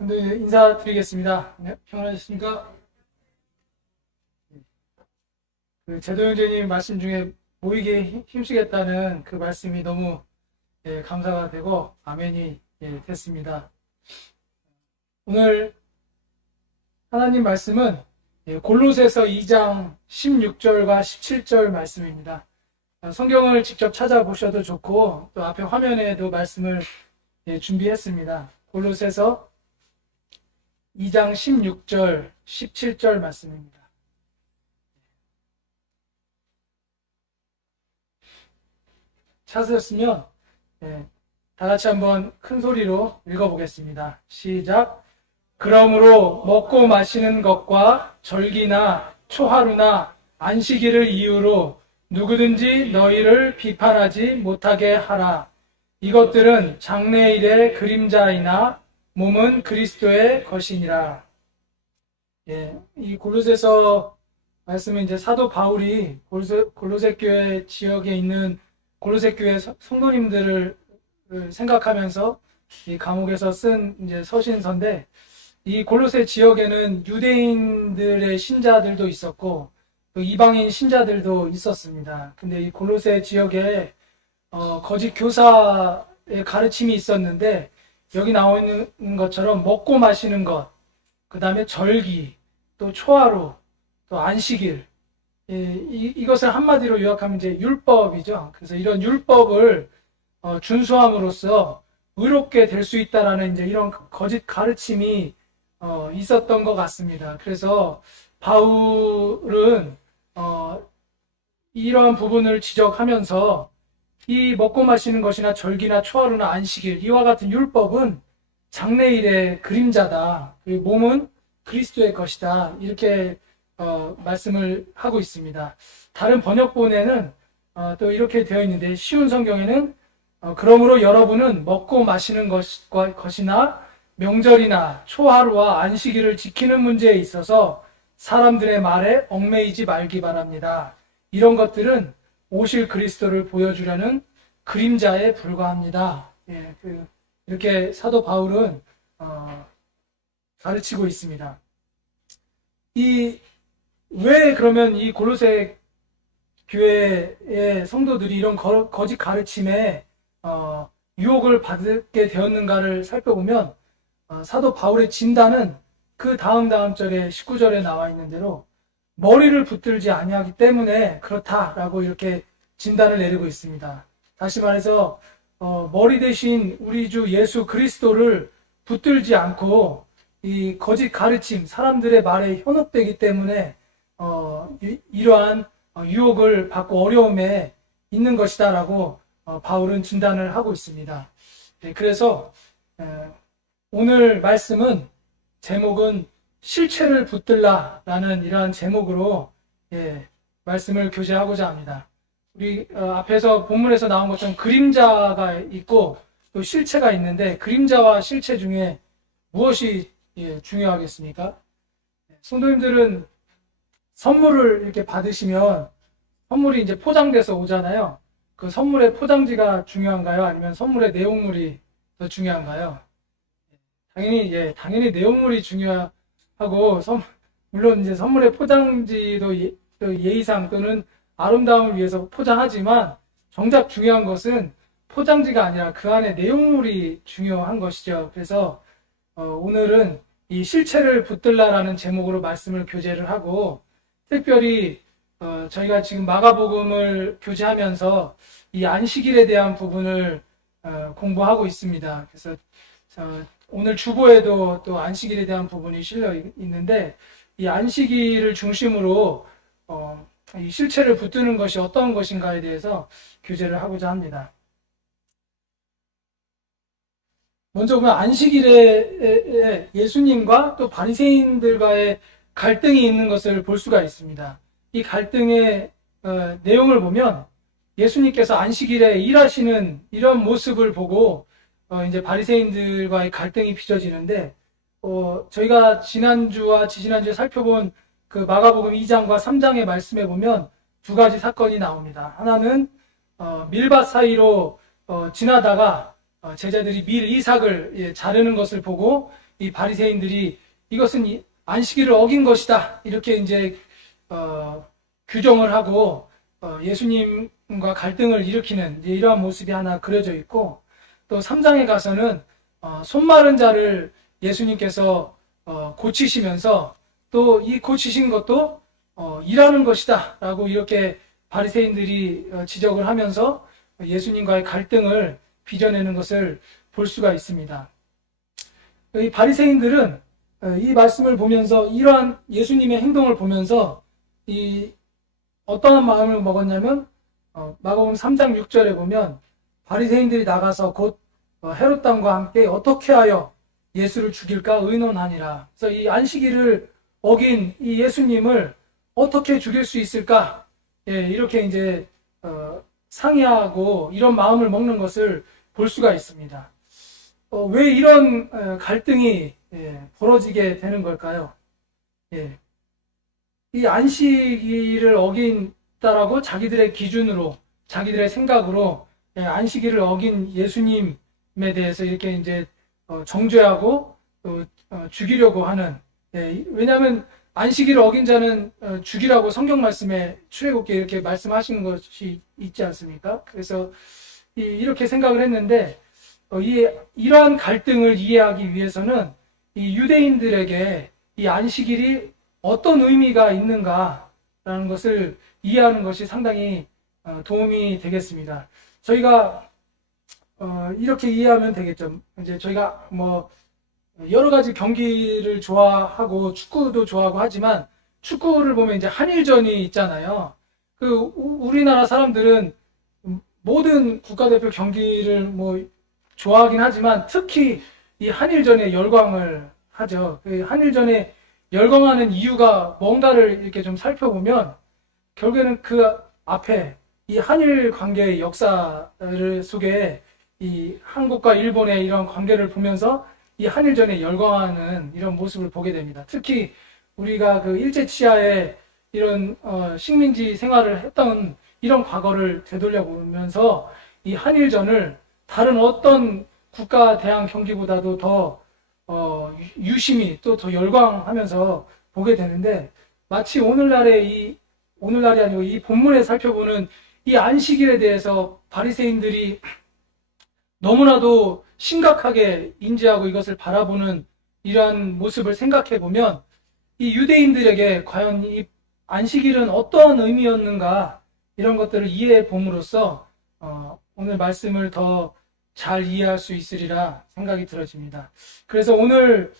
네, 인사드리겠습니다. 네, 평안하셨습니까? 제도 형제님 말씀 중에 모이게 힘쓰겠다는 그 말씀이 너무 감사가 되고 아멘이 됐습니다. 오늘 하나님 말씀은 골로새서 2장 16절과 17절 말씀입니다. 성경을 직접 찾아보셔도 좋고 또 앞에 화면에도 말씀을 준비했습니다. 골로새서 2장 16절, 17절 말씀입니다. 찾으셨으면 다 같이 한번 큰 소리로 읽어보겠습니다. 시작. 그러므로 먹고 마시는 것과 절기나 초하루나 안식일을 이유로 누구든지 너희를 비판하지 못하게 하라. 이것들은 장래일의 그림자이나 몸은 그리스도의 것이니라. 이 골로새서 말씀은 이제 사도 바울이 골로새 교회 지역에 있는 골로새 교회 성도님들을 생각하면서 이 감옥에서 쓴 이제 서신서인데, 이 골로새 지역에는 유대인들의 신자들도 있었고 또 이방인 신자들도 있었습니다. 근데 이 골로새 지역에 거짓 교사의 가르침이 있었는데, 여기 나와 있는 것처럼 먹고 마시는 것, 그 다음에 절기, 또 초하루, 또 안식일, 이것을 한마디로 요약하면 이제 율법이죠. 그래서 이런 율법을 준수함으로써 의롭게 될 수 있다라는 이제 이런 거짓 가르침이 있었던 것 같습니다. 그래서 바울은 이러한 부분을 지적하면서 이 먹고 마시는 것이나 절기나 초하루나 안식일, 이와 같은 율법은 장래일의 그림자다. 그리고 몸은 그리스도의 것이다. 이렇게 말씀을 하고 있습니다. 다른 번역본에는 또 이렇게 되어 있는데, 쉬운 성경에는 그러므로 여러분은 먹고 마시는 것이나 명절이나 초하루와 안식일을 지키는 문제에 있어서 사람들의 말에 얽매이지 말기 바랍니다. 이런 것들은 오실 그리스도를 보여주려는 그림자에 불과합니다. 이렇게 사도 바울은 가르치고 있습니다. 왜 그러면 이 골로새 교회의 성도들이 이런 거짓 가르침에 유혹을 받게 되었는가를 살펴보면, 사도 바울의 진단은 그 다음 절에 19절에 나와 있는 대로 머리를 붙들지 아니하기 때문에 그렇다라고 이렇게 진단을 내리고 있습니다. 다시 말해서 머리 대신 우리 주 예수 그리스도를 붙들지 않고 이 거짓 가르침, 사람들의 말에 현혹되기 때문에 이러한 유혹을 받고 어려움에 있는 것이다라고 바울은 진단을 하고 있습니다. 그래서 오늘 말씀은 제목은 실체를 붙들라라는 이러한 제목으로 말씀을 교제하고자 합니다. 우리 앞에서 본문에서 나온 것처럼 그림자가 있고 또 실체가 있는데, 그림자와 실체 중에 무엇이 중요하겠습니까? 성도님들은 선물을 이렇게 받으시면 선물이 이제 포장돼서 오잖아요. 그 선물의 포장지가 중요한가요? 아니면 선물의 내용물이 더 중요한가요? 당연히 내용물이 중요하고, 물론 이제 선물의 포장지도 예의상 또는 아름다움을 위해서 포장하지만, 정작 중요한 것은 포장지가 아니라 그 안에 내용물이 중요한 것이죠. 그래서 오늘은 이 실체를 붙들라라는 제목으로 말씀을 교제를 하고, 특별히 저희가 지금 마가복음을 교제하면서 이 안식일에 대한 부분을 공부하고 있습니다. 그래서 오늘 주보에도 또 안식일에 대한 부분이 실려 있는데, 이 안식일을 중심으로 이 실체를 붙드는 것이 어떤 것인가에 대해서 교제를 하고자 합니다. 먼저 보면 안식일에 예수님과 또 바리새인들과의 갈등이 있는 것을 볼 수가 있습니다. 이 갈등의 내용을 보면 예수님께서 안식일에 일하시는 이런 모습을 보고 이제 바리새인들과의 갈등이 빚어지는데, 저희가 지난주와 지지난주에 살펴본 그 마가복음 2장과 3장의 말씀에 보면 두 가지 사건이 나옵니다. 하나는 밀밭 사이로 지나다가 제자들이 밀 이삭을 자르는 것을 보고 이 바리새인들이 이것은 안식일을 어긴 것이다 이렇게 이제 규정을 하고 예수님과 갈등을 일으키는 이러한 모습이 하나 그려져 있고, 또 3장에 가서는 손 마른 자를 예수님께서 고치시면서 또 이 고치신 것도 일하는 것이다 라고 이렇게 바리새인들이 지적을 하면서 예수님과의 갈등을 빚어내는 것을 볼 수가 있습니다. 이 바리새인들은 이 말씀을 보면서, 이러한 예수님의 행동을 보면서 어떠한 마음을 먹었냐면, 마가복음 3장 6절에 보면 바리새인들이 나가서 곧 헤롯 왕과 함께 어떻게 하여 예수를 죽일까 의논하니라. 그래서 이 안식일을 어긴 이 예수님을 어떻게 죽일 수 있을까? 이렇게 이제 상의하고 이런 마음을 먹는 것을 볼 수가 있습니다. 왜 이런 갈등이 벌어지게 되는 걸까요? 이 안식일을 어긴다라고 자기들의 기준으로, 자기들의 생각으로 안식일을 어긴 예수님에 대해서 이렇게 이제 정죄하고 또 죽이려고 하는, 왜냐하면 안식일을 어긴 자는 죽이라고 성경 말씀에 출애굽기에 이렇게 말씀하시는 것이 있지 않습니까? 그래서 이렇게 생각을 했는데, 이러한 갈등을 이해하기 위해서는 이 유대인들에게 이 안식일이 어떤 의미가 있는가라는 것을 이해하는 것이 상당히 도움이 되겠습니다. 저희가 이렇게 이해하면 되겠죠. 이제 저희가 뭐 여러 가지 경기를 좋아하고 축구도 좋아하고 하지만, 축구를 보면 이제 한일전이 있잖아요. 우리나라 사람들은 모든 국가대표 경기를 뭐 좋아하긴 하지만 특히 이 한일전에 열광을 하죠. 그 한일전에 열광하는 이유가 뭔가를 이렇게 좀 살펴보면 결국에는 그 앞에 이 한일 관계의 역사 속에 이 한국과 일본의 이런 관계를 보면서 이 한일전에 열광하는 이런 모습을 보게 됩니다. 특히 우리가 그 일제치하에 이런 식민지 생활을 했던 이런 과거를 되돌려보면서 이 한일전을 다른 어떤 국가 대항 경기보다도 더 유심히 또 더 열광하면서 보게 되는데, 마치 오늘날이 아니고 이 본문에 살펴보는 이 안식일에 대해서 바리새인들이 너무나도 심각하게 인지하고 이것을 바라보는 이러한 모습을 생각해 보면, 이 유대인들에게 과연 이 안식일은 어떠한 의미였는가, 이런 것들을 이해해 봄으로써 오늘 말씀을 더 잘 이해할 수 있으리라 생각이 들어집니다. 그래서 오늘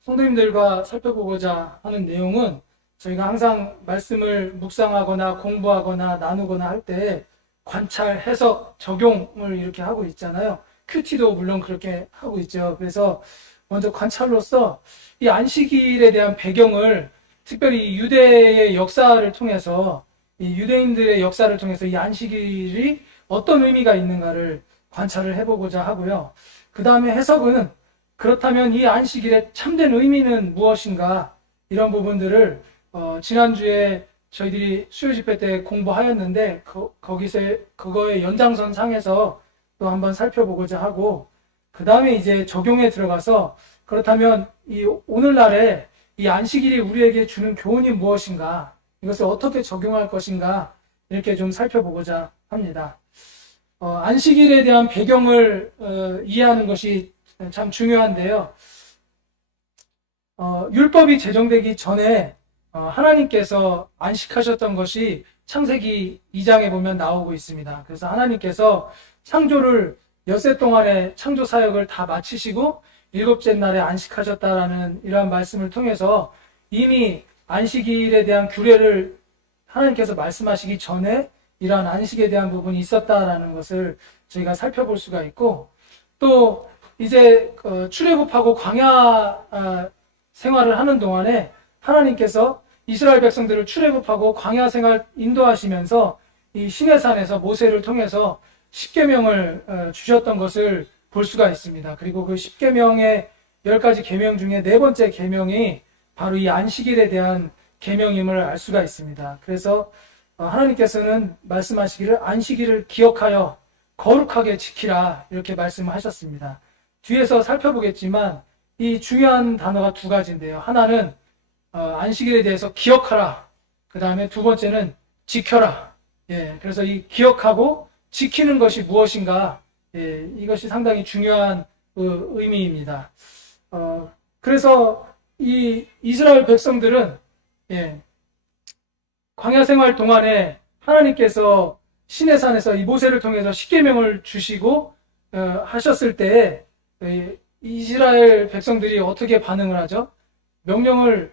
성도님들과 살펴보고자 하는 내용은, 저희가 항상 말씀을 묵상하거나 공부하거나 나누거나 할 때 관찰, 해석, 적용을 이렇게 하고 있잖아요. 큐티도 물론 그렇게 하고 있죠. 그래서 먼저 관찰로서 이 안식일에 대한 배경을, 특별히 유대의 역사를 통해서, 이 유대인들의 역사를 통해서 이 안식일이 어떤 의미가 있는가를 관찰을 해보고자 하고요. 그 다음에 해석은, 그렇다면 이 안식일의 참된 의미는 무엇인가, 이런 부분들을 지난주에 저희들이 수요 집회 때 공부하였는데 거기서 그거의 연장선 상에서 또 한번 살펴보고자 하고, 그 다음에 이제 적용에 들어가서, 그렇다면 이 오늘날에 이 안식일이 우리에게 주는 교훈이 무엇인가, 이것을 어떻게 적용할 것인가, 이렇게 좀 살펴보고자 합니다. 안식일에 대한 배경을 이해하는 것이 참 중요한데요. 율법이 제정되기 전에 하나님께서 안식하셨던 것이 창세기 2장에 보면 나오고 있습니다. 그래서 하나님께서 창조를 엿새 동안의 창조 사역을 다 마치시고 일곱째 날에 안식하셨다라는 이러한 말씀을 통해서 이미 안식일에 대한 규례를 하나님께서 말씀하시기 전에 이러한 안식에 대한 부분이 있었다라는 것을 저희가 살펴볼 수가 있고, 또 이제 출애굽하고 광야 생활을 하는 동안에 하나님께서 이스라엘 백성들을 출애굽하고 광야 생활 인도하시면서 이 시내산에서 모세를 통해서 십계명을 주셨던 것을 볼 수가 있습니다. 그리고 그 십계명의 10가지 계명 중에 네 번째 계명이 바로 이 안식일에 대한 계명임을 알 수가 있습니다. 그래서 하나님께서는 말씀하시기를 안식일을 기억하여 거룩하게 지키라, 이렇게 말씀하셨습니다. 뒤에서 살펴보겠지만 이 중요한 단어가 두 가지인데요. 하나는 안식일에 대해서 기억하라. 그 다음에 두 번째는 지켜라. 예, 그래서 이 기억하고 지키는 것이 무엇인가, 예, 이것이 상당히 중요한 의미입니다. 그래서 이 이스라엘 백성들은, 예, 광야 생활 동안에 하나님께서 시내산에서 이 모세를 통해서 십계명을 주시고 하셨을 때에 이스라엘 백성들이 어떻게 반응을 하죠? 명령을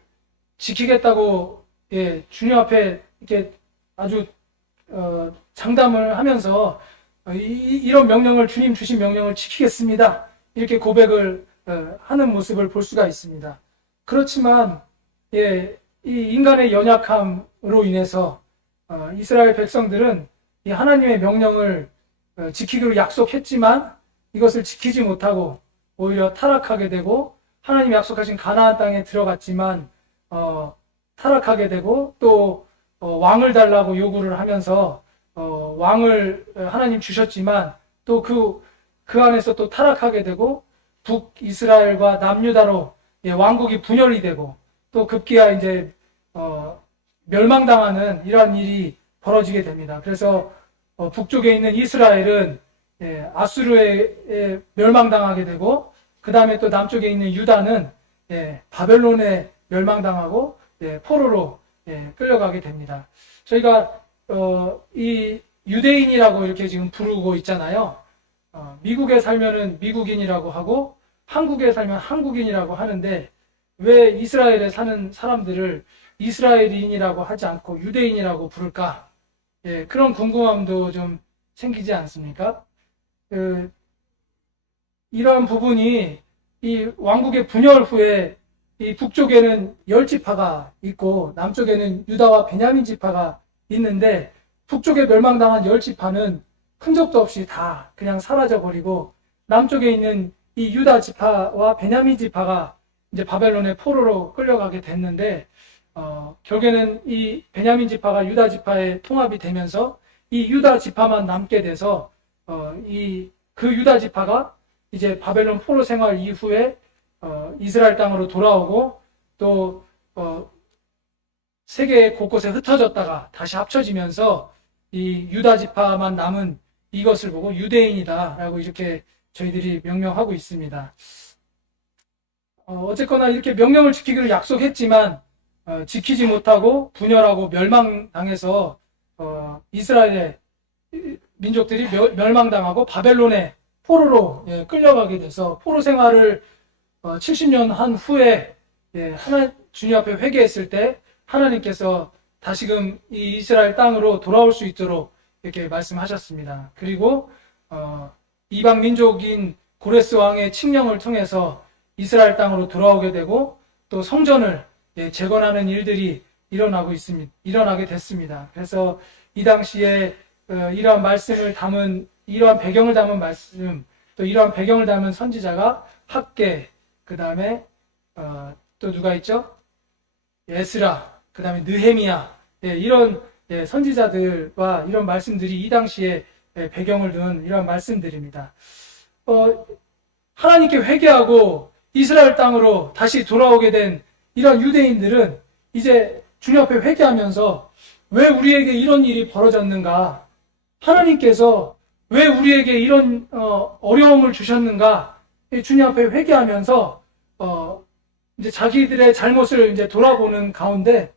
지키겠다고, 예, 주님 앞에 이렇게 아주 장담을 하면서 이런 명령을, 주님 주신 명령을 지키겠습니다, 이렇게 고백을 하는 모습을 볼 수가 있습니다. 그렇지만, 예, 이 인간의 연약함으로 인해서 이스라엘 백성들은 이 하나님의 명령을 지키기로 약속했지만 이것을 지키지 못하고 오히려 타락하게 되고, 하나님이 약속하신 가나안 땅에 들어갔지만 타락하게 되고, 또 왕을 달라고 요구를 하면서 왕을 하나님 주셨지만 또 그 안에서 또 타락하게 되고, 북이스라엘과 남유다로, 예, 왕국이 분열이 되고, 또 급기야 이제 멸망당하는 이러한 일이 벌어지게 됩니다. 그래서 북쪽에 있는 이스라엘은, 예, 아수르에 멸망당하게 되고, 그 다음에 또 남쪽에 있는 유다는, 예, 바벨론에 멸망당하고, 예, 포로로, 예, 끌려가게 됩니다. 저희가 이 유대인이라고 이렇게 지금 부르고 있잖아요. 미국에 살면은 미국인이라고 하고 한국에 살면 한국인이라고 하는데, 왜 이스라엘에 사는 사람들을 이스라엘인이라고 하지 않고 유대인이라고 부를까? 예, 그런 궁금함도 좀 생기지 않습니까? 이러한 부분이 이 왕국의 분열 후에 이 북쪽에는 10지파가 있고 남쪽에는 유다와 베냐민 지파가 있는데, 북쪽에 멸망당한 10지파는 흔적도 없이 다 그냥 사라져버리고, 남쪽에 있는 이 유다 지파와 베냐민 지파가 이제 바벨론의 포로로 끌려가게 됐는데, 결국에는 이 베냐민 지파가 유다 지파에 통합이 되면서 이 유다 지파만 남게 돼서 그 유다 지파가 이제 바벨론 포로 생활 이후에 이스라엘 땅으로 돌아오고, 또 세계 곳곳에 흩어졌다가 다시 합쳐지면서 이 유다 지파만 남은 이것을 보고 유대인이다라고 이렇게 저희들이 명명하고 있습니다. 어쨌거나 이렇게 명령을 지키기를 약속했지만 지키지 못하고 분열하고 멸망당해서 이스라엘의 민족들이 멸망당하고 바벨론의 포로로, 예, 끌려가게 돼서 포로 생활을 70년 한 후에, 예, 주님 앞에 회개했을 때 하나님께서 다시금 이 이스라엘 땅으로 돌아올 수 있도록 이렇게 말씀하셨습니다. 그리고 이방 민족인 고레스 왕의 칙령을 통해서 이스라엘 땅으로 돌아오게 되고, 또 성전을, 예, 재건하는 일들이 일어나게 됐습니다. 그래서 이 당시에 이러한 말씀을 담은, 이러한 배경을 담은 말씀, 또 이러한 배경을 담은 선지자가 학개, 그 다음에 또 누가 있죠? 에스라, 그 다음에 느헤미야, 예, 이런, 예, 선지자들과 이런 말씀들이 이 당시에, 예, 배경을 둔 이런 말씀들입니다. 하나님께 회개하고 이스라엘 땅으로 다시 돌아오게 된 이런 유대인들은 이제 주님 앞에 회개하면서 왜 우리에게 이런 일이 벌어졌는가? 하나님께서 왜 우리에게 이런 어려움을 주셨는가? 주님 앞에 회개하면서 이제 자기들의 잘못을 이제 돌아보는 가운데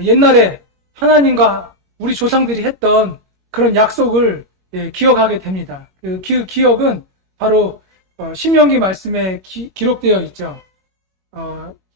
옛날에 하나님과 우리 조상들이 했던 그런 약속을, 예, 기억하게 됩니다. 그 기억은 바로 신명기 말씀에 기록되어 있죠.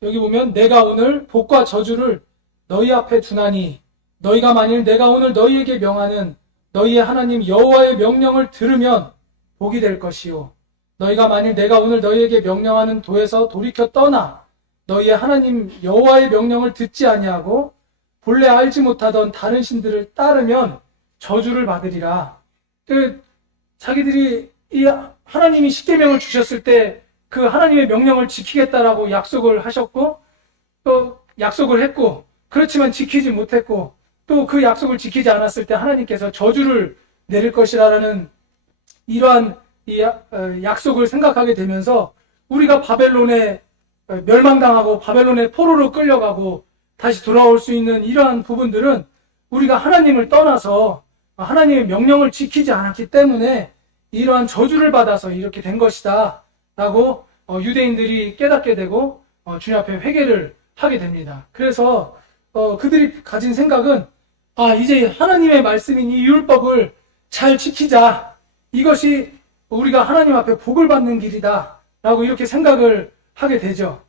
여기 보면 내가 오늘 복과 저주를 너희 앞에 두나니 너희가 만일 내가 오늘 너희에게 명하는 너희의 하나님 여호와의 명령을 들으면 복이 될 것이요, 너희가 만일 내가 오늘 너희에게 명령하는 도에서 돌이켜 떠나 너희의 하나님 여호와의 명령을 듣지 아니하고 본래 알지 못하던 다른 신들을 따르면 저주를 받으리라. 자기들이 이 하나님이 십계명을 주셨을 때 그 하나님의 명령을 지키겠다라고 약속을 하셨고, 또 약속을 했고, 그렇지만 지키지 못했고, 또 그 약속을 지키지 않았을 때 하나님께서 저주를 내릴 것이라는 이러한 이 약속을 생각하게 되면서 우리가 바벨론에 멸망당하고 바벨론의 포로로 끌려가고 다시 돌아올 수 있는 이러한 부분들은 우리가 하나님을 떠나서 하나님의 명령을 지키지 않았기 때문에 이러한 저주를 받아서 이렇게 된 것이다 라고 유대인들이 깨닫게 되고 주님 앞에 회개를 하게 됩니다. 그래서 그들이 가진 생각은 이제 하나님의 말씀인 이 율법을 잘 지키자. 이것이 우리가 하나님 앞에 복을 받는 길이다 라고 이렇게 생각을 하게 되죠.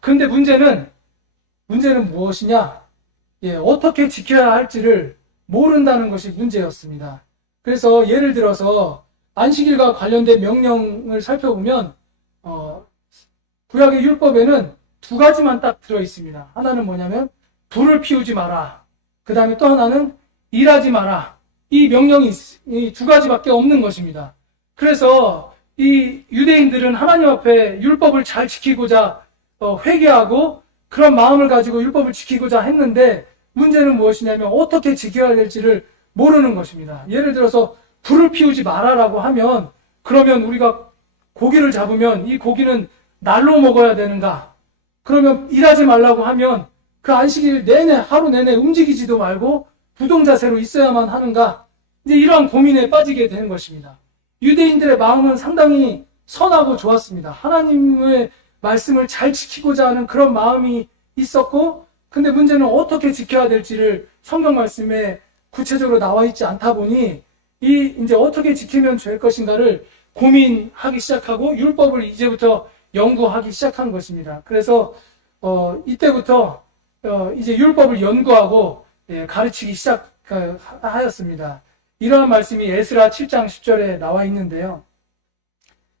그런데 문제는 무엇이냐? 어떻게 지켜야 할지를 모른다는 것이 문제였습니다. 그래서 예를 들어서 안식일과 관련된 명령을 살펴보면 구약의 율법에는 두 가지만 딱 들어 있습니다. 하나는 뭐냐면 불을 피우지 마라. 그 다음에 또 하나는 일하지 마라. 이 명령이 이 두 가지밖에 없는 것입니다. 그래서 이 유대인들은 하나님 앞에 율법을 잘 지키고자 회개하고 그런 마음을 가지고 율법을 지키고자 했는데 문제는 무엇이냐면 어떻게 지켜야 될지를 모르는 것입니다. 예를 들어서 불을 피우지 마라라고 하면 그러면 우리가 고기를 잡으면 이 고기는 날로 먹어야 되는가? 그러면 일하지 말라고 하면 그 안식일 내내 하루 내내 움직이지도 말고 부동자세로 있어야만 하는가? 이제 이러한 고민에 빠지게 되는 것입니다. 유대인들의 마음은 상당히 선하고 좋았습니다. 하나님의 말씀을 잘 지키고자 하는 그런 마음이 있었고, 근데 문제는 어떻게 지켜야 될지를 성경 말씀에 구체적으로 나와 있지 않다 보니 이제 어떻게 지키면 될 것인가를 고민하기 시작하고 율법을 이제부터 연구하기 시작한 것입니다. 그래서 이때부터 이제 율법을 연구하고 가르치기 시작하였습니다. 이러한 말씀이 에스라 7장 10절에 나와 있는데요.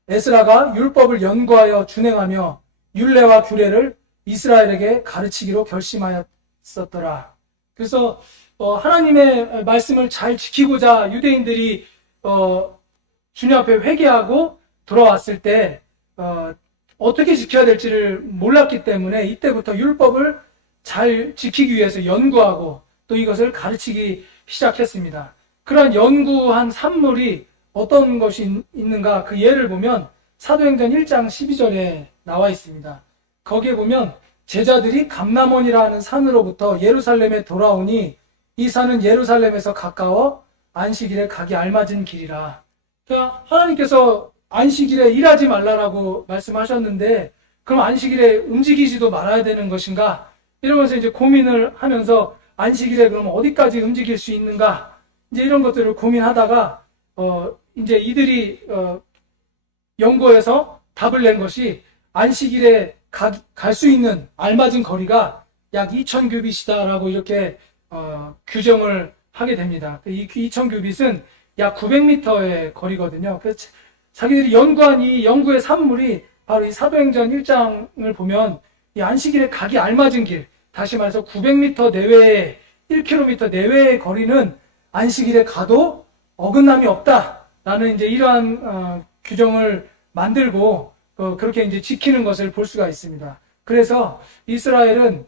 에스라가 율법을 연구하여 준행하며 율례와 규례를 이스라엘에게 가르치기로 결심하였었더라. 그래서 하나님의 말씀을 잘 지키고자 유대인들이 주님 앞에 회개하고 돌아왔을 때 어떻게 지켜야 될지를 몰랐기 때문에 이때부터 율법을 잘 지키기 위해서 연구하고 또 이것을 가르치기 시작했습니다. 그러한 연구한 산물이 어떤 것이 있는가 그 예를 보면 사도행전 1장 12절에 나와 있습니다. 거기에 보면 제자들이 감람원이라는 산으로부터 예루살렘에 돌아오니 이 산은 예루살렘에서 가까워 안식일에 가기 알맞은 길이라. 그러니까 하나님께서 안식일에 일하지 말라라고 말씀하셨는데 그럼 안식일에 움직이지도 말아야 되는 것인가? 이러면서 이제 고민을 하면서 안식일에 그럼 어디까지 움직일 수 있는가? 이제 이런 것들을 고민하다가 이제 이들이 연구해서 답을 낸 것이 안식일에 갈 수 있는 알맞은 거리가 약 2000규빗이다라고 이렇게 규정을 하게 됩니다. 이 2000규빗은 약 900m의 거리거든요. 그래서 자기들이 연구한 이 연구의 산물이 바로 이 사도행전 1장을 보면 이 안식일에 가기 알맞은 길, 다시 말해서 900m 내외의 1km 내외의 거리는 안식일에 가도 어긋남이 없다라는 이제 이러한 규정을 만들고 그렇게 이제 지키는 것을 볼 수가 있습니다. 그래서 이스라엘은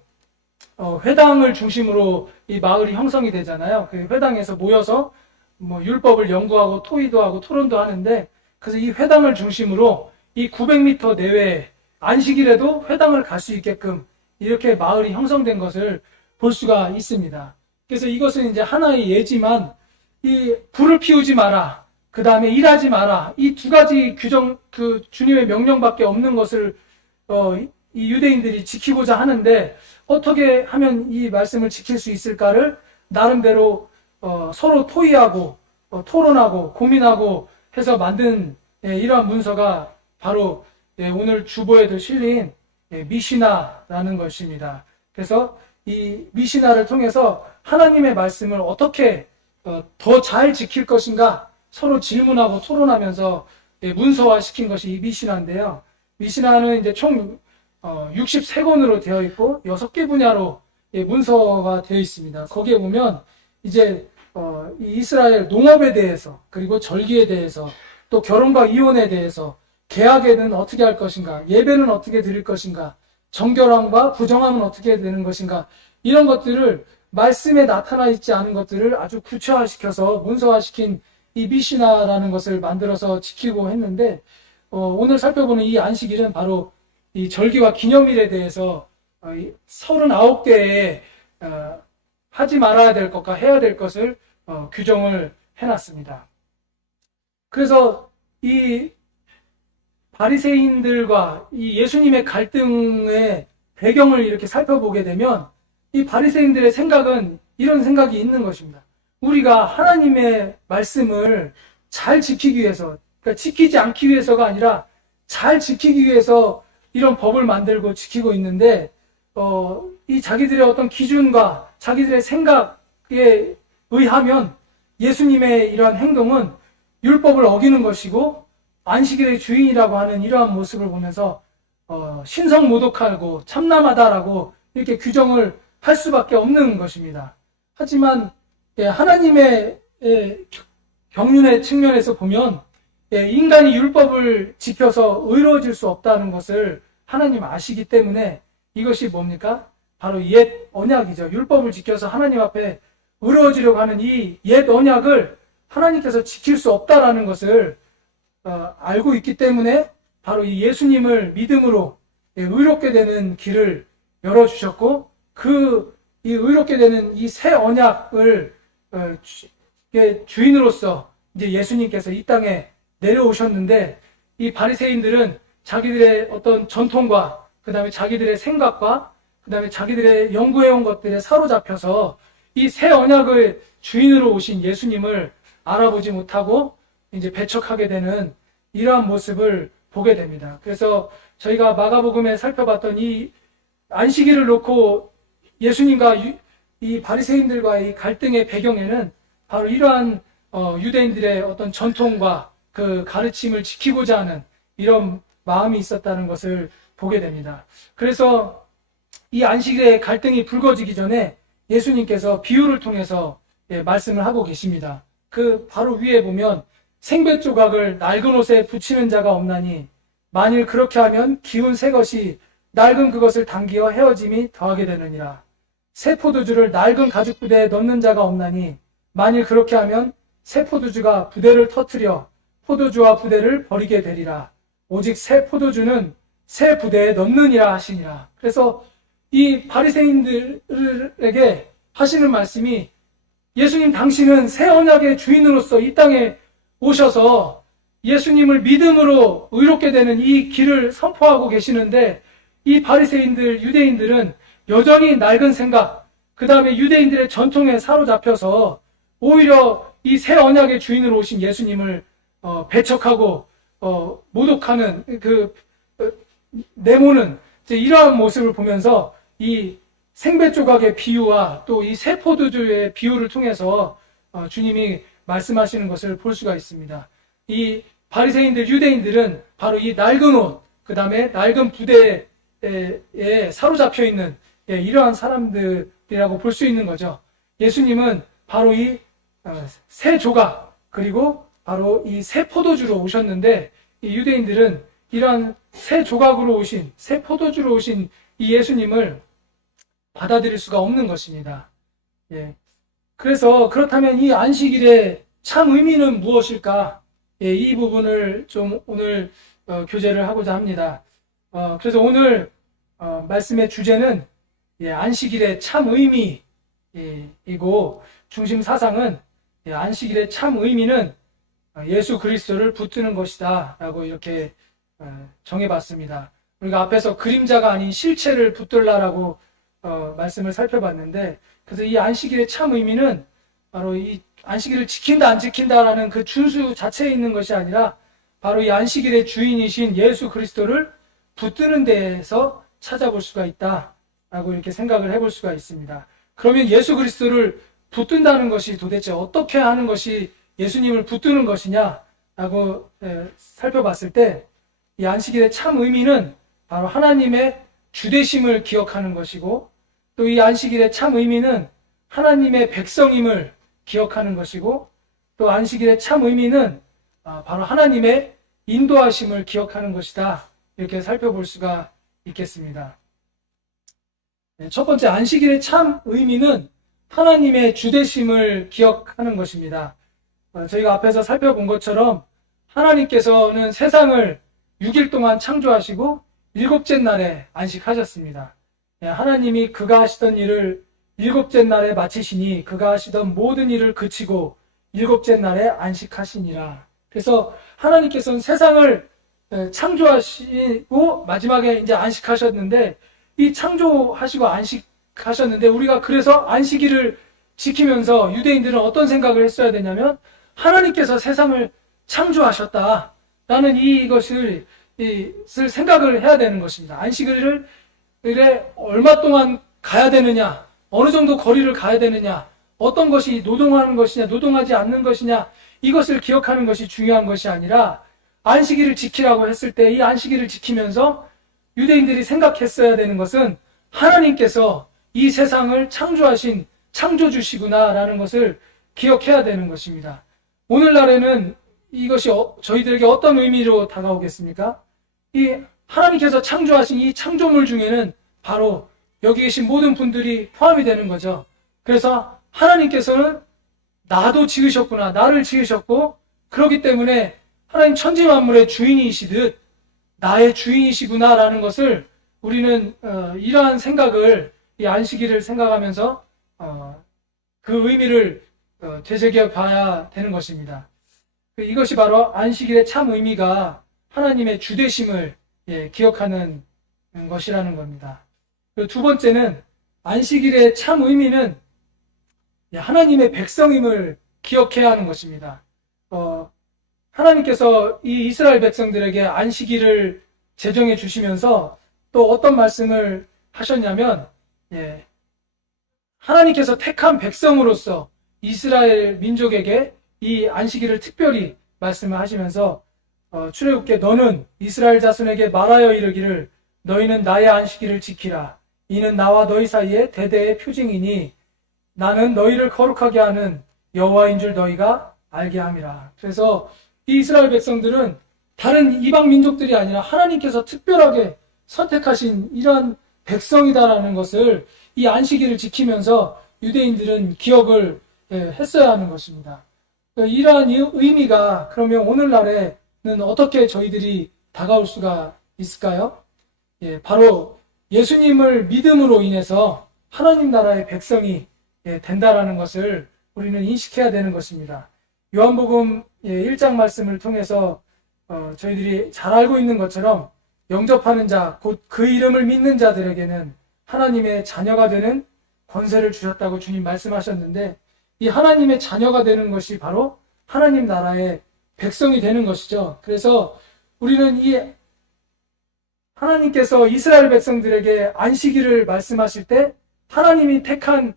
회당을 중심으로 이 마을이 형성이 되잖아요. 그 회당에서 모여서 뭐 율법을 연구하고 토의도 하고 토론도 하는데 그래서 이 회당을 중심으로 이 900m 내외에 안식일에도 회당을 갈 수 있게끔 이렇게 마을이 형성된 것을 볼 수가 있습니다. 그래서 이것은 이제 하나의 예지만 이 불을 피우지 마라, 그 다음에 일하지 마라, 이 두 가지 규정, 그 주님의 명령밖에 없는 것을 이 유대인들이 지키고자 하는데 어떻게 하면 이 말씀을 지킬 수 있을까를 나름대로 서로 토의하고 토론하고 고민하고 해서 만든 이러한 문서가 바로 오늘 주보에도 실린 미시나라는 것입니다. 그래서 이 미시나를 통해서 하나님의 말씀을 어떻게 더 잘 지킬 것인가 서로 질문하고 토론하면서 문서화시킨 것이 이 미시나인데요. 미시나는 이제 총 63권으로 되어 있고 6개 분야로 문서가 되어 있습니다. 거기에 보면 이제 이 이스라엘 농업에 대해서 그리고 절기에 대해서 또 결혼과 이혼에 대해서 계약에는 어떻게 할 것인가, 예배는 어떻게 드릴 것인가, 정결함과 부정함은 어떻게 되는 것인가, 이런 것들을 말씀에 나타나 있지 않은 것들을 아주 구체화시켜서 문서화시킨 이 미시나라는 것을 만들어서 지키고 했는데 오늘 살펴보는 이 안식일은 바로 이 절기와 기념일에 대해서 39개의 하지 말아야 될 것과 해야 될 것을 규정을 해놨습니다. 그래서 이 바리새인들과 이 예수님의 갈등의 배경을 이렇게 살펴보게 되면 이 바리새인들의 생각은 이런 생각이 있는 것입니다. 우리가 하나님의 말씀을 잘 지키기 위해서, 그러니까 지키지 않기 위해서가 아니라 잘 지키기 위해서 이런 법을 만들고 지키고 있는데 이 자기들의 어떤 기준과 자기들의 생각에 의하면 예수님의 이러한 행동은 율법을 어기는 것이고 안식일의 주인이라고 하는 이러한 모습을 보면서 신성모독하고 참남하다라고 이렇게 규정을 할 수밖에 없는 것입니다. 하지만 하나님의 경륜의 측면에서 보면 인간이 율법을 지켜서 의로워질 수 없다는 것을 하나님 아시기 때문에 이것이 뭡니까? 바로 옛 언약이죠. 율법을 지켜서 하나님 앞에 의로워지려고 하는 이 옛 언약을 하나님께서 지킬 수 없다라는 것을 알고 있기 때문에 바로 이 예수님을 믿음으로 의롭게 되는 길을 열어주셨고 이 의롭게 되는 이 새 언약을 주인으로서 이제 예수님께서 이 땅에 내려오셨는데 이 바리새인들은 자기들의 어떤 전통과 그 다음에 자기들의 생각과 그 다음에 자기들의 연구해온 것들에 사로잡혀서 이 새 언약을 주인으로 오신 예수님을 알아보지 못하고 이제 배척하게 되는 이러한 모습을 보게 됩니다. 그래서 저희가 마가복음에 살펴봤던 이 안식일을 놓고 예수님과 이 바리새인들과의 갈등의 배경에는 바로 이러한 유대인들의 어떤 전통과 그 가르침을 지키고자 하는 이런 마음이 있었다는 것을 보게 됩니다. 그래서 이 안식일의 갈등이 불거지기 전에 예수님께서 비유를 통해서 말씀을 하고 계십니다. 그 바로 위에 보면 생배 조각을 낡은 옷에 붙이는 자가 없나니 만일 그렇게 하면 기운 새 것이 낡은 그것을 당기어 헤어짐이 더하게 되느니라. 새 포도주를 낡은 가죽 부대에 넣는 자가 없나니 만일 그렇게 하면 새 포도주가 부대를 터뜨려 포도주와 부대를 버리게 되리라. 오직 새 포도주는 새 부대에 넣느니라 하시니라. 그래서 이 바리새인들에게 하시는 말씀이 예수님 당신은 새 언약의 주인으로서 이 땅에 오셔서 예수님을 믿음으로 의롭게 되는 이 길을 선포하고 계시는데 이 바리새인들, 유대인들은 여전히 낡은 생각, 그 다음에 유대인들의 전통에 사로잡혀서 오히려 이 새 언약의 주인으로 오신 예수님을 배척하고 모독하는 내모는 이러한 모습을 보면서 이 생배 조각의 비유와 또 이 새 포도주의 비유를 통해서 주님이 말씀하시는 것을 볼 수가 있습니다. 이 바리새인들, 유대인들은 바로 이 낡은 옷, 그 다음에 낡은 부대에 사로잡혀 있는 이러한 사람들이라고 볼 수 있는 거죠. 예수님은 바로 이 새 조각, 그리고 바로 이 새 포도주로 오셨는데 이 유대인들은 이러한 새 조각으로 오신, 새 포도주로 오신 이 예수님을 받아들일 수가 없는 것입니다. 그래서 그렇다면 이 안식일의 참 의미는 무엇일까? 이 부분을 좀 오늘 교제를 하고자 합니다. 그래서 오늘 말씀의 주제는 안식일의 참 의미이고 중심 사상은 안식일의 참 의미는 예수 그리스도를 붙드는 것이다 라고 이렇게 정해봤습니다. 우리가 앞에서 그림자가 아닌 실체를 붙들라라고 말씀을 살펴봤는데, 그래서 이 안식일의 참 의미는 바로 이 안식일을 지킨다 안 지킨다라는 그 준수 자체에 있는 것이 아니라 바로 이 안식일의 주인이신 예수 그리스도를 붙드는 데에서 찾아볼 수가 있다라고 이렇게 생각을 해볼 수가 있습니다. 그러면 예수 그리스도를 붙든다는 것이 도대체 어떻게 하는 것이 예수님을 붙드는 것이냐라고 살펴봤을 때 이 안식일의 참 의미는 바로 하나님의 주되심을 기억하는 것이고, 또 이 안식일의 참 의미는 하나님의 백성임을 기억하는 것이고, 또 안식일의 참 의미는 바로 하나님의 인도하심을 기억하는 것이다, 이렇게 살펴볼 수가 있겠습니다. 첫 번째, 안식일의 참 의미는 하나님의 주되심을 기억하는 것입니다. 저희가 앞에서 살펴본 것처럼 하나님께서는 세상을 6일 동안 창조하시고 일곱째 날에 안식하셨습니다. 하나님이 그가 하시던 일을 일곱째 날에 마치시니 그가 하시던 모든 일을 그치고 일곱째 날에 안식하시니라. 그래서 하나님께서는 세상을 창조하시고 마지막에 이제 안식하셨는데, 이 창조하시고 안식하셨는데 우리가 그래서 안식일을 지키면서 유대인들은 어떤 생각을 했어야 되냐면, 하나님께서 세상을 창조하셨다라는 이것을 생각을 해야 되는 것입니다. 안식일을 얼마 동안 가야 되느냐, 어느 정도 거리를 가야 되느냐, 어떤 것이 노동하는 것이냐, 노동하지 않는 것이냐, 이것을 기억하는 것이 중요한 것이 아니라, 안식일을 지키라고 했을 때 이 안식일을 지키면서 유대인들이 생각했어야 되는 것은 하나님께서 이 세상을 창조하신 창조주시구나라는 것을 기억해야 되는 것입니다. 오늘날에는 이것이 저희들에게 어떤 의미로 다가오겠습니까? 이 하나님께서 창조하신 이 창조물 중에는 바로 여기 계신 모든 분들이 포함이 되는 거죠. 그래서 하나님께서는 나도 지으셨구나, 나를 지으셨고, 그렇기 때문에 하나님 천지 만물의 주인이시듯 나의 주인이시구나라는 것을 우리는 이러한 생각을, 이 안식일을 생각하면서 그 의미를 되새겨 봐야 되는 것입니다. 이것이 바로 안식일의 참 의미가 하나님의 주되심을 기억하는 것이라는 겁니다. 그리고 두 번째는, 안식일의 참 의미는 하나님의 백성임을 기억해야 하는 것입니다. 하나님께서 이 이스라엘 백성들에게 안식일을 제정해 주시면서 또 어떤 말씀을 하셨냐면, 하나님께서 택한 백성으로서 이스라엘 민족에게 이 안식일을 특별히 말씀을 하시면서 출애굽기에 너는 이스라엘 자손에게 말하여 이르기를 너희는 나의 안식일을 지키라. 이는 나와 너희 사이에 대대의 표징이니 나는 너희를 거룩하게 하는 여호와인 줄 너희가 알게 함이라. 그래서 이 이스라엘 백성들은 다른 이방 민족들이 아니라 하나님께서 특별하게 선택하신 이러한 백성이다라는 것을 이 안식일을 지키면서 유대인들은 기억을 했어야 하는 것입니다. 이러한 의미가 그러면 오늘날에는 어떻게 저희들이 다가올 수가 있을까요? 바로 예수님을 믿음으로 인해서 하나님 나라의 백성이 된다라는 것을 우리는 인식해야 되는 것입니다. 요한복음 1장 말씀을 통해서 저희들이 잘 알고 있는 것처럼 영접하는 자, 곧 그 이름을 믿는 자들에게는 하나님의 자녀가 되는 권세를 주셨다고 주님 말씀하셨는데, 이 하나님의 자녀가 되는 것이 바로 하나님 나라의 백성이 되는 것이죠. 그래서 우리는 이 하나님께서 이스라엘 백성들에게 안식일을 말씀하실 때 하나님이 택한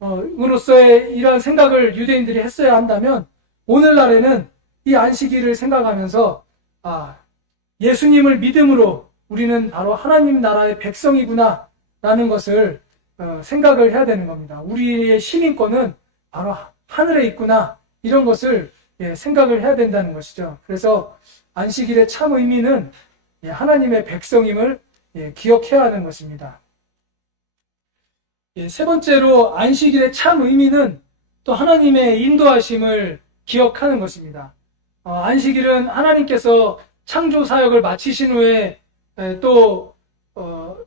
백성으로서의 이러한 생각을 유대인들이 했어야 한다면, 오늘날에는 이 안식일을 생각하면서 예수님을 믿음으로 우리는 바로 하나님 나라의 백성이구나 라는 것을 생각을 해야 되는 겁니다. 우리의 시민권은 바로 하늘에 있구나, 이런 것을 생각을 해야 된다는 것이죠. 그래서 안식일의 참 의미는 하나님의 백성임을 기억해야 하는 것입니다. 세 번째로, 안식일의 참 의미는 또 하나님의 인도하심을 기억하는 것입니다. 안식일은 하나님께서 창조 사역을 마치신 후에 또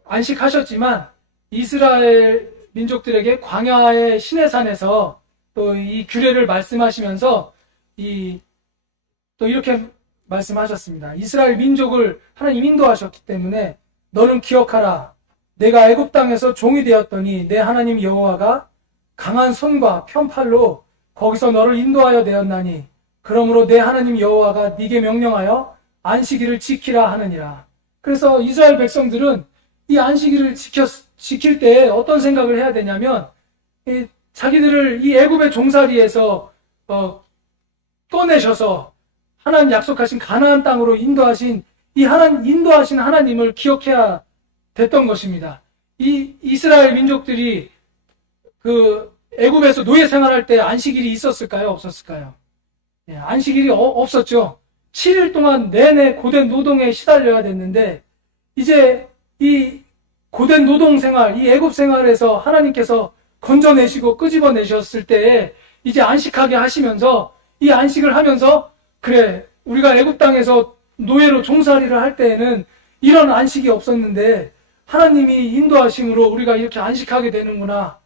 안식하셨지만, 이스라엘 민족들에게 광야의 시내산에서 또 이 규례를 말씀하시면서 또 이렇게 말씀하셨습니다. 이스라엘 민족을 하나님 인도하셨기 때문에 너는 기억하라. 내가 애굽 땅에서 종이 되었더니 내 하나님 여호와가 강한 손과 편팔로 거기서 너를 인도하여 내었나니 그러므로 내 하나님 여호와가 네게 명령하여 안식일을 지키라 하느니라. 그래서 이스라엘 백성들은 이 안식일을 지킬 때 어떤 생각을 해야 되냐면, 자기들을 이 애굽의 종살이에서 꺼내셔서 하나님 약속하신 가나안 땅으로 인도하신 인도하신 하나님을 기억해야 됐던 것입니다. 이 이스라엘 민족들이 그 애굽에서 노예 생활할 때 안식일이 있었을까요? 없었을까요? 안식일이 없었죠. 7일 동안 내내 고된 노동에 시달려야 됐는데, 이제 이 고된 노동 생활, 이 애굽 생활에서 하나님께서 건져내시고 끄집어내셨을 때 이제 안식하게 하시면서 이 안식을 하면서, 그래, 우리가 애굽 땅에서 노예로 종살이를 할 때에는 이런 안식이 없었는데 하나님이 인도하심으로 우리가 이렇게 안식하게 되는구나.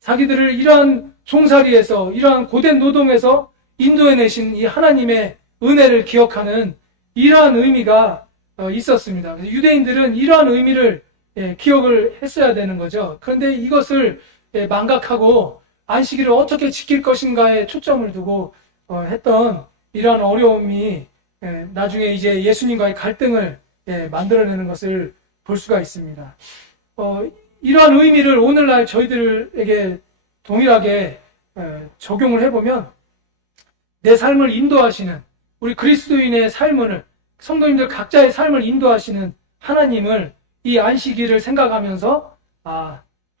자기들을 이러한 종살이에서, 이러한 고된 노동에서 인도해내신 이 하나님의 은혜를 기억하는 이러한 의미가 있었습니다. 그래서 유대인들은 이러한 의미를 기억을 했어야 되는 거죠. 그런데 이것을 망각하고 안식일을 어떻게 지킬 것인가에 초점을 두고 했던 이러한 어려움이 나중에 이제 예수님과의 갈등을 만들어내는 것을 볼 수가 있습니다. 이러한 의미를 오늘날 저희들에게 동일하게 적용을 해보면 내 삶을 인도하시는 우리 그리스도인의 삶을 성도님들 각자의 삶을 인도하시는 하나님을 이 안식일을 생각하면서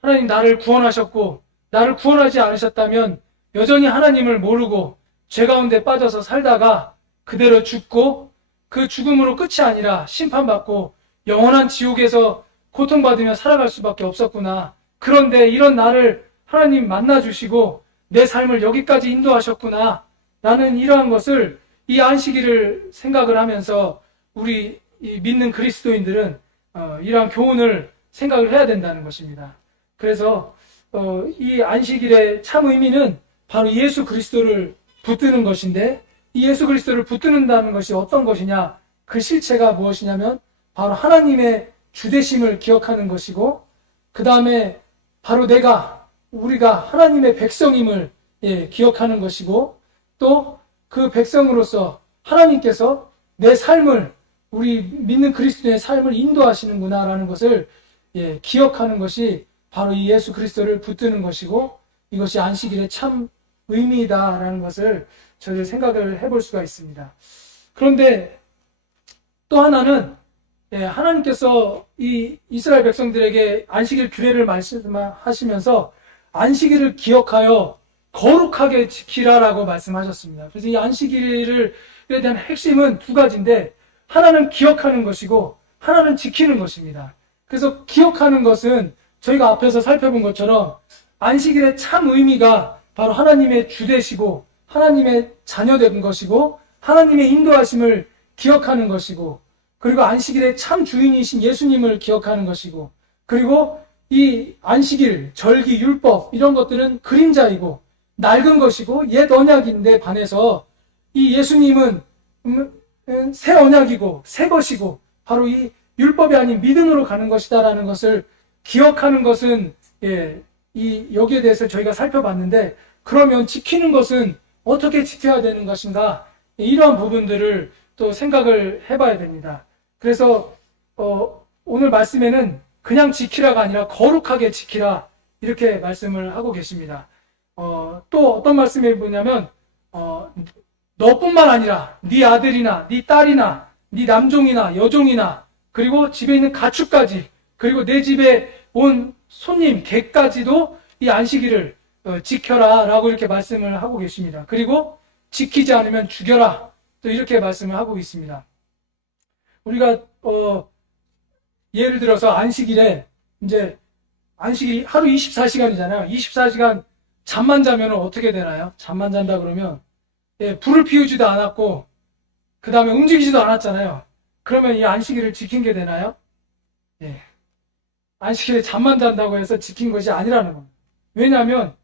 하나님 나를 구원하셨고 나를 구원하지 않으셨다면 여전히 하나님을 모르고 죄 가운데 빠져서 살다가 그대로 죽고 그 죽음으로 끝이 아니라 심판받고 영원한 지옥에서 고통받으며 살아갈 수밖에 없었구나. 그런데 이런 나를 하나님 만나주시고 내 삶을 여기까지 인도하셨구나. 나는 이러한 것을 이 안식일을 생각을 하면서 우리 믿는 그리스도인들은 이러한 교훈을 생각을 해야 된다는 것입니다. 그래서 이 안식일의 참 의미는 바로 예수 그리스도를 붙드는 것인데 이 예수 그리스도를 붙드는다는 것이 어떤 것이냐? 그 실체가 무엇이냐면 바로 하나님의 주되심을 기억하는 것이고 그 다음에 바로 우리가 하나님의 백성임을 기억하는 것이고 또 그 백성으로서 하나님께서 내 삶을 우리 믿는 그리스도의 삶을 인도하시는구나 라는 것을 기억하는 것이 바로 이 예수 그리스도를 붙드는 것이고 이것이 안식일의 참 의미이다라는 것을 저희들 생각을 해볼 수가 있습니다. 그런데 또 하나는 하나님께서 이 이스라엘 백성들에게 안식일 규례를 말씀하시면서 안식일을 기억하여 거룩하게 지키라라고 말씀하셨습니다. 그래서 이 안식일에 대한 핵심은 두 가지인데 하나는 기억하는 것이고 하나는 지키는 것입니다. 그래서 기억하는 것은 저희가 앞에서 살펴본 것처럼 안식일의 참 의미가 바로 하나님의 주되시고 하나님의 자녀된 것이고 하나님의 인도하심을 기억하는 것이고 그리고 안식일의 참 주인이신 예수님을 기억하는 것이고 그리고 이 안식일, 절기, 율법 이런 것들은 그림자이고 낡은 것이고 옛 언약인데 반해서 이 예수님은 새 언약이고 새 것이고 바로 이 율법이 아닌 믿음으로 가는 것이다라는 것을 기억하는 것은 여기에 대해서 저희가 살펴봤는데 그러면 지키는 것은 어떻게 지켜야 되는 것인가 이러한 부분들을 또 생각을 해봐야 됩니다. 그래서 오늘 말씀에는 그냥 지키라가 아니라 거룩하게 지키라 이렇게 말씀을 하고 계십니다. 또 어떤 말씀이 뭐냐면 너뿐만 아니라 네 아들이나 네 딸이나 네 남종이나 여종이나 그리고 집에 있는 가축까지 그리고 내 집에 온 손님 객까지도 이 안식일을 지켜라 라고 이렇게 말씀을 하고 계십니다. 그리고 지키지 않으면 죽여라 또 이렇게 말씀을 하고 있습니다. 우리가 예를 들어서 안식일에 이제 안식일이 하루 24시간이잖아요. 24시간 잠만 자면 어떻게 되나요? 잠만 잔다 그러면 불을 피우지도 않았고 그 다음에 움직이지도 않았잖아요. 그러면 이 안식일을 지킨 게 되나요? 안식일에 잠만 잔다고 해서 지킨 것이 아니라는 겁니다. 왜냐하면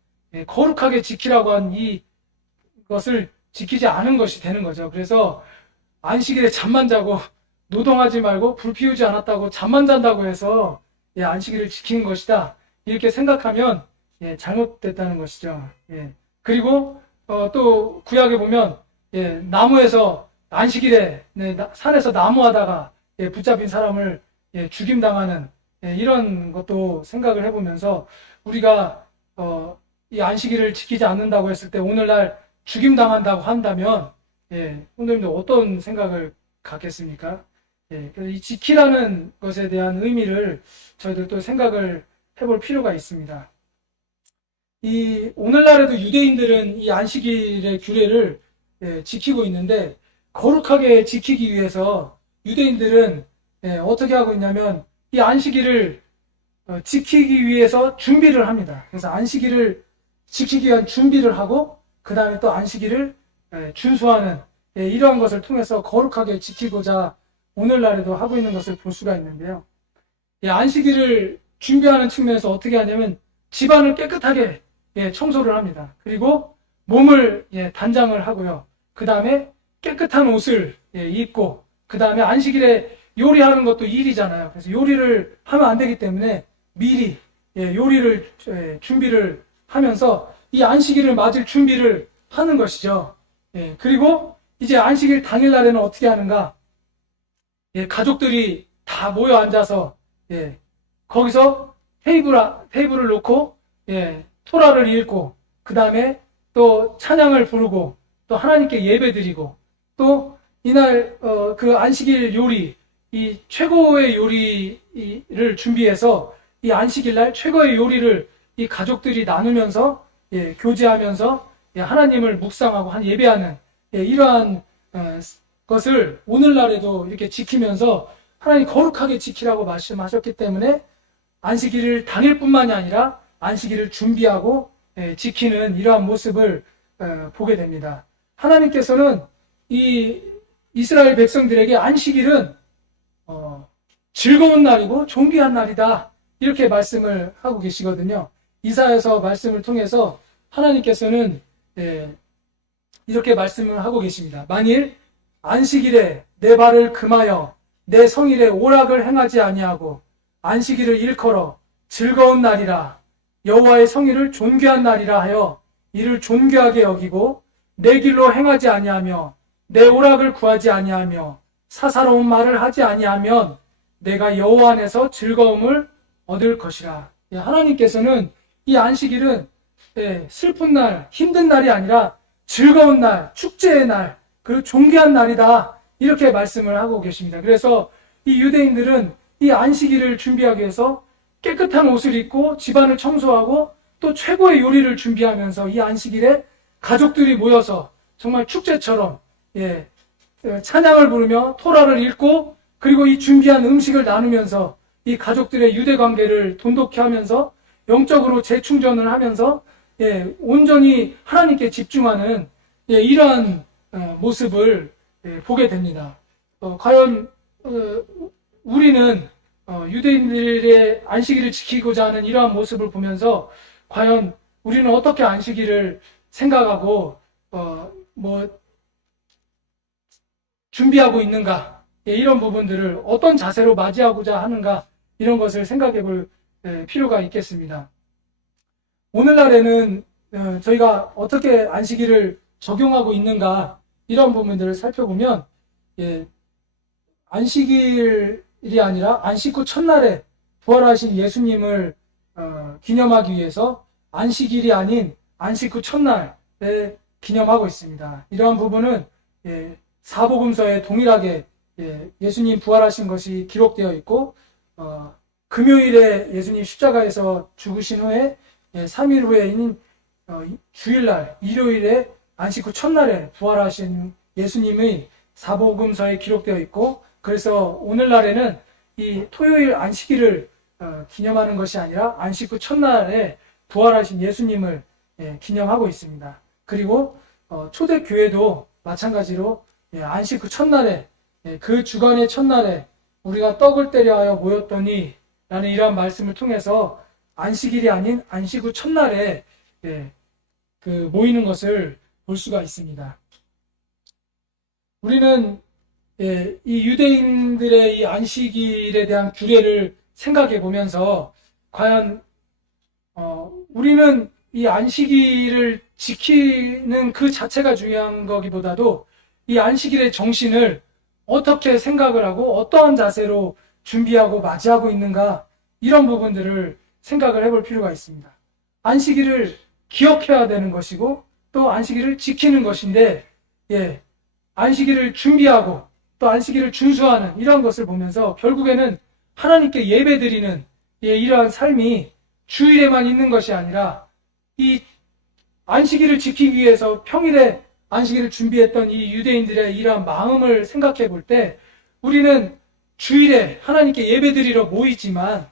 거룩하게 지키라고 한 이것을 지키지 않은 것이 되는 거죠. 그래서 안식일에 잠만 자고 노동하지 말고 불 피우지 않았다고 잠만 잔다고 해서 안식일을 지키는 것이다. 이렇게 생각하면 잘못됐다는 것이죠. 그리고 또 구약에 보면 나무에서 안식일에 산에서 나무하다가 붙잡힌 사람을 죽임당하는 이런 것도 생각을 해보면서 우리가 이 안식일을 지키지 않는다고 했을 때 오늘날 죽임당한다고 한다면 성도님들 어떤 생각을 갖겠습니까? 그래서 이 지키라는 것에 대한 의미를 저희들 또 생각을 해볼 필요가 있습니다. 오늘날에도 유대인들은 이 안식일의 규례를 지키고 있는데 거룩하게 지키기 위해서 유대인들은 어떻게 하고 있냐면 이 안식일을 지키기 위해서 준비를 합니다. 그래서 안식일을 지키기 위한 준비를 하고 그 다음에 또 안식일을 준수하는 이러한 것을 통해서 거룩하게 지키고자 오늘날에도 하고 있는 것을 볼 수가 있는데요. 안식일을 준비하는 측면에서 어떻게 하냐면 집안을 깨끗하게 청소를 합니다. 그리고 몸을 단장을 하고요. 그 다음에 깨끗한 옷을 입고, 그 다음에 안식일에 요리하는 것도 일이잖아요. 그래서 요리를 하면 안 되기 때문에 미리 요리를 준비를 하면서 이 안식일을 맞을 준비를 하는 것이죠. 그리고 이제 안식일 당일날에는 어떻게 하는가? 가족들이 다 모여 앉아서 거기서 테이블을 놓고 토라를 읽고, 그 다음에 또 찬양을 부르고, 또 하나님께 예배드리고, 또 이날 그 안식일 요리, 이 최고의 요리를 준비해서 이 안식일날 최고의 요리를 이 가족들이 나누면서 교제하면서 하나님을 묵상하고 예배하는 이러한 것을 오늘날에도 이렇게 지키면서 하나님 거룩하게 지키라고 말씀하셨기 때문에 안식일을 당일뿐만이 아니라 안식일을 준비하고 지키는 이러한 모습을 보게 됩니다. 하나님께서는 이 이스라엘 백성들에게 안식일은 즐거운 날이고 존귀한 날이다, 이렇게 말씀을 하고 계시거든요. 이사야서 말씀을 통해서 하나님께서는 이렇게 말씀을 하고 계십니다. 만일 안식일에 내 발을 금하여 내 성일에 오락을 행하지 아니하고 안식일을 일컬어 즐거운 날이라, 여호와의 성일을 존귀한 날이라 하여 이를 존귀하게 여기고 내 길로 행하지 아니하며 내 오락을 구하지 아니하며 사사로운 말을 하지 아니하면 내가 여호와 안에서 즐거움을 얻을 것이라. 하나님께서는 이 안식일은 슬픈 날, 힘든 날이 아니라 즐거운 날, 축제의 날, 그 존귀한 날이다, 이렇게 말씀을 하고 계십니다. 그래서 이 유대인들은 이 안식일을 준비하기 위해서 깨끗한 옷을 입고 집안을 청소하고 또 최고의 요리를 준비하면서 이 안식일에 가족들이 모여서 정말 축제처럼 찬양을 부르며 토라를 읽고, 그리고 이 준비한 음식을 나누면서 이 가족들의 유대 관계를 돈독히 하면서 영적으로 재충전을 하면서 온전히 하나님께 집중하는 이러한 모습을 보게 됩니다. 과연 우리는 유대인들의 안식일을 지키고자 하는 이러한 모습을 보면서 과연 우리는 어떻게 안식일을 생각하고 준비하고 있는가, 이런 부분들을 어떤 자세로 맞이하고자 하는가, 이런 것을 생각해 볼 필요가 있겠습니다. 오늘날에는 저희가 어떻게 안식일을 적용하고 있는가, 이런 부분들을 살펴보면 안식일이 아니라 안식 후 첫날에 부활하신 예수님을 기념하기 위해서 안식일이 아닌 안식 후 첫날에 기념하고 있습니다. 이러한 부분은 사복음서에 동일하게 예수님 부활하신 것이 기록되어 있고, 금요일에 예수님 십자가에서 죽으신 후에 3일 후에인 주일날, 일요일에 안식 후 첫날에 부활하신 예수님의 사복음서에 기록되어 있고, 그래서 오늘날에는 이 토요일 안식일을 기념하는 것이 아니라 안식 후 첫날에 부활하신 예수님을 기념하고 있습니다. 그리고 초대교회도 마찬가지로 안식 후 첫날에, 그 주간의 첫날에 우리가 떡을 떼려 하여 모였더니 라는 이러한 말씀을 통해서 안식일이 아닌 안식 후 첫날에 모이는 것을 볼 수가 있습니다. 우리는 이 유대인들의 이 안식일에 대한 규례를 생각해 보면서 과연 우리는 이 안식일을 지키는 그 자체가 중요한 거기보다도 이 안식일의 정신을 어떻게 생각을 하고 어떠한 자세로 준비하고 맞이하고 있는가, 이런 부분들을 생각을 해볼 필요가 있습니다. 안식일을 기억해야 되는 것이고 또 안식일을 지키는 것인데, 안식일을 준비하고 또 안식일을 준수하는 이러한 것을 보면서 결국에는 하나님께 예배드리는 이러한 삶이 주일에만 있는 것이 아니라 이 안식일을 지키기 위해서 평일에 안식일을 준비했던 이 유대인들의 이러한 마음을 생각해 볼 때 우리는 주일에 하나님께 예배드리러 모이지만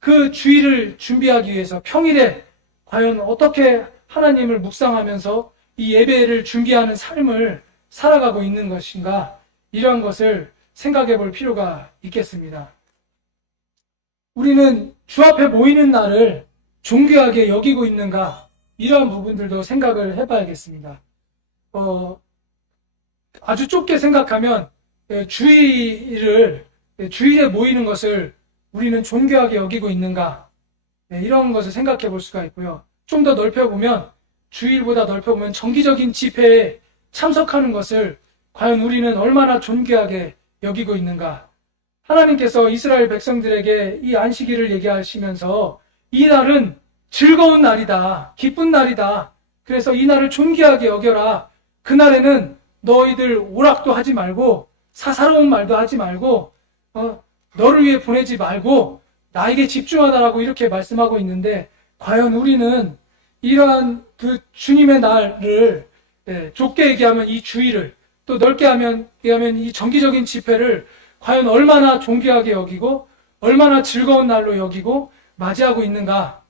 그 주일을 준비하기 위해서 평일에 과연 어떻게 하나님을 묵상하면서 이 예배를 준비하는 삶을 살아가고 있는 것인가, 이런 것을 생각해 볼 필요가 있겠습니다. 우리는 주 앞에 모이는 날을 존귀하게 여기고 있는가, 이러한 부분들도 생각을 해봐야겠습니다. 아주 좁게 생각하면 주일에 모이는 것을 우리는 존귀하게 여기고 있는가, 이런 것을 생각해 볼 수가 있고요. 좀 더 넓혀보면, 주일보다 넓혀보면 정기적인 집회에 참석하는 것을 과연 우리는 얼마나 존귀하게 여기고 있는가. 하나님께서 이스라엘 백성들에게 이 안식일을 얘기하시면서 이 날은 즐거운 날이다, 기쁜 날이다, 그래서 이 날을 존귀하게 여겨라. 그날에는 너희들 오락도 하지 말고 사사로운 말도 하지 말고 너를 위해 보내지 말고 나에게 집중하라고 이렇게 말씀하고 있는데, 과연 우리는 이러한 그 주님의 날을, 좁게 얘기하면 이 주일을, 또 넓게 얘기하면 이 정기적인 집회를 과연 얼마나 존귀하게 여기고 얼마나 즐거운 날로 여기고 맞이하고 있는가.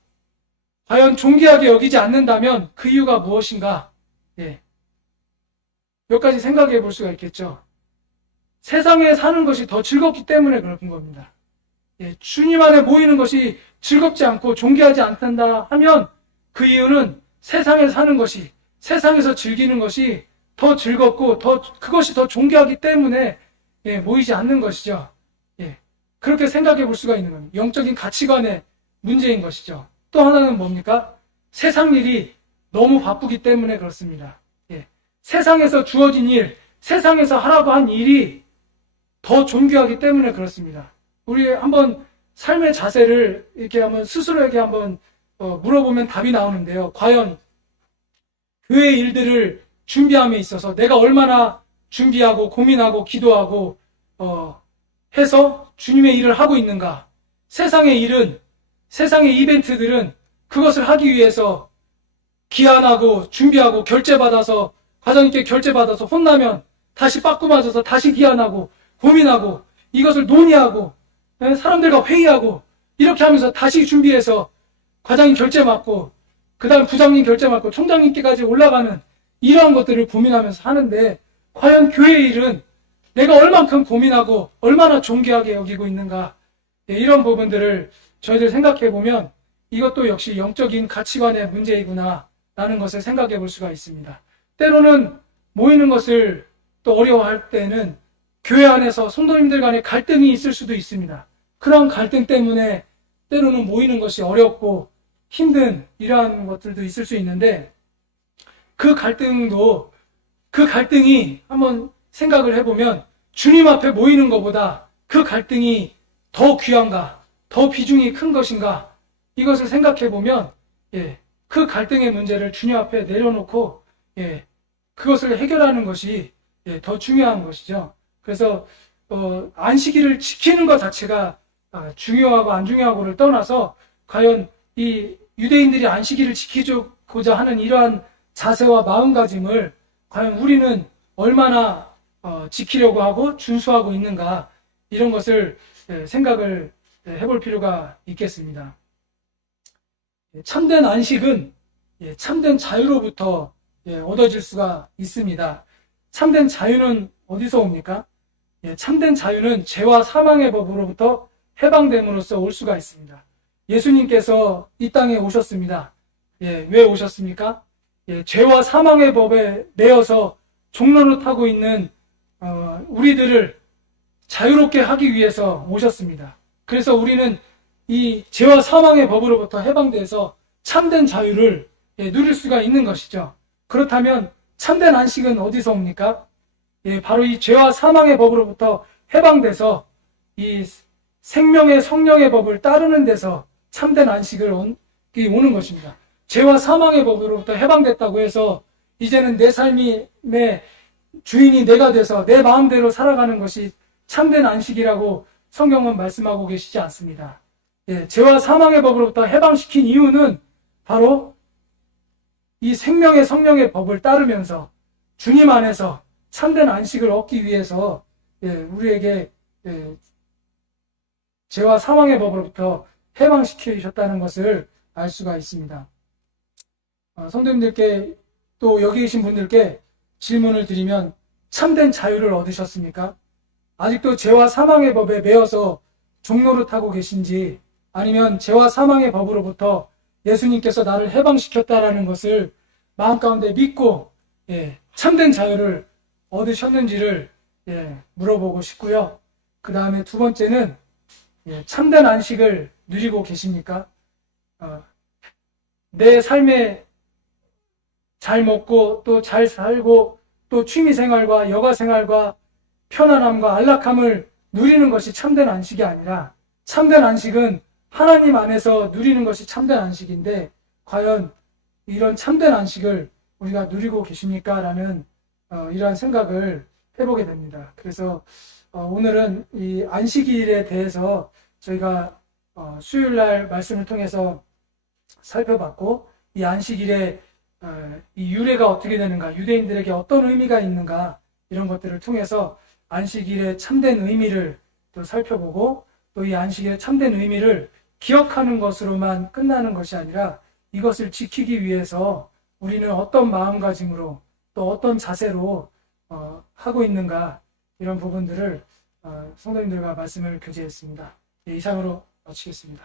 과연 존귀하게 여기지 않는다면 그 이유가 무엇인가. 몇 가지 생각해 볼 수가 있겠죠. 세상에 사는 것이 더 즐겁기 때문에 그런 겁니다. 주님 안에 모이는 것이 즐겁지 않고 존귀하지 않단다 하면 그 이유는 세상에 사는 것이, 세상에서 즐기는 것이 더 즐겁고 그것이 더 존귀하기 때문에 모이지 않는 것이죠. 그렇게 생각해 볼 수가 있는 겁니다. 영적인 가치관의 문제인 것이죠. 또 하나는 뭡니까? 세상 일이 너무 바쁘기 때문에 그렇습니다. 세상에서 주어진 일, 세상에서 하라고 한 일이 더 존귀하기 때문에 그렇습니다. 우리 한번 삶의 자세를 이렇게 한번 스스로에게 한번 물어보면 답이 나오는데요. 과연 교회 일들을 준비함에 있어서 내가 얼마나 준비하고 고민하고 기도하고 해서 주님의 일을 하고 있는가? 세상의 일은, 세상의 이벤트들은 그것을 하기 위해서 기한하고 준비하고 결제받아서, 과장님께 결제받아서 혼나면 다시 빠꾸 맞아서 다시 기한하고 고민하고 이것을 논의하고 사람들과 회의하고 이렇게 하면서 다시 준비해서 과장님 결제 맞고 그 다음 부장님 결제 맞고 총장님께까지 올라가는 이러한 것들을 고민하면서 하는데, 과연 교회의 일은 내가 얼만큼 고민하고 얼마나 존귀하게 여기고 있는가. 이런 부분들을 저희들 생각해 보면 이것도 역시 영적인 가치관의 문제이구나 라는 것을 생각해 볼 수가 있습니다. 때로는 모이는 것을 또 어려워할 때는 교회 안에서 성도님들 간에 갈등이 있을 수도 있습니다. 그런 갈등 때문에 때로는 모이는 것이 어렵고 힘든 이러한 것들도 있을 수 있는데, 그 갈등이 한번 생각을 해보면 주님 앞에 모이는 것보다 그 갈등이 더 귀한가, 더 비중이 큰 것인가, 이것을 생각해 보면 그 갈등의 문제를 주님 앞에 내려놓고 그것을 해결하는 것이 더 중요한 것이죠. 그래서 안식일을 지키는 것 자체가 중요하고 안 중요하고를 떠나서 과연 이 유대인들이 안식일을 지키고자 하는 이러한 자세와 마음가짐을 과연 우리는 얼마나 지키려고 하고 준수하고 있는가, 이런 것을 생각을 해볼 필요가 있겠습니다. 참된 안식은 참된 자유로부터 얻어질 수가 있습니다. 참된 자유는 어디서 옵니까? 참된 자유는 죄와 사망의 법으로부터 해방됨으로써 올 수가 있습니다. 예수님께서 이 땅에 오셨습니다. 왜 오셨습니까? 죄와 사망의 법에 매여서 종로노타고 있는 우리들을 자유롭게 하기 위해서 오셨습니다. 그래서 우리는 이 죄와 사망의 법으로부터 해방돼서 참된 자유를 누릴 수가 있는 것이죠. 그렇다면 참된 안식은 어디서 옵니까? 바로 이 죄와 사망의 법으로부터 해방돼서 이 생명의 성령의 법을 따르는 데서 참된 안식을 오는 것입니다. 죄와 사망의 법으로부터 해방됐다고 해서 이제는 내 삶의 주인이 내가 돼서 내 마음대로 살아가는 것이 참된 안식이라고 성경은 말씀하고 계시지 않습니다. 죄와 사망의 법으로부터 해방시킨 이유는 바로 이 생명의 성령의 법을 따르면서 주님 안에서 참된 안식을 얻기 위해서 우리에게 죄와 사망의 법으로부터 해방시키셨다는 것을 알 수가 있습니다. 성도님들께 또 여기 계신 분들께 질문을 드리면, 참된 자유를 얻으셨습니까? 아직도 죄와 사망의 법에 매여서 종노릇하고 계신지, 아니면 죄와 사망의 법으로부터 예수님께서 나를 해방시켰다라는 것을 마음 가운데 믿고 참된 자유를 얻으셨는지를 물어보고 싶고요. 그 다음에 두 번째는 참된 안식을 누리고 계십니까? 내 삶에 잘 먹고 또 잘 살고 또 취미생활과 여가생활과 편안함과 안락함을 누리는 것이 참된 안식이 아니라, 참된 안식은 하나님 안에서 누리는 것이 참된 안식인데, 과연 이런 참된 안식을 우리가 누리고 계십니까? 라는 이러한 생각을 해보게 됩니다. 그래서 오늘은 이 안식일에 대해서 저희가 수요일날 말씀을 통해서 살펴봤고, 이 안식일에 이 유래가 어떻게 되는가, 유대인들에게 어떤 의미가 있는가, 이런 것들을 통해서 안식일의 참된 의미를 또 살펴보고, 또 이 안식일의 참된 의미를 기억하는 것으로만 끝나는 것이 아니라 이것을 지키기 위해서 우리는 어떤 마음가짐으로 또 어떤 자세로 하고 있는가, 이런 부분들을 성도님들과 말씀을 교제했습니다. 이상으로 마치겠습니다.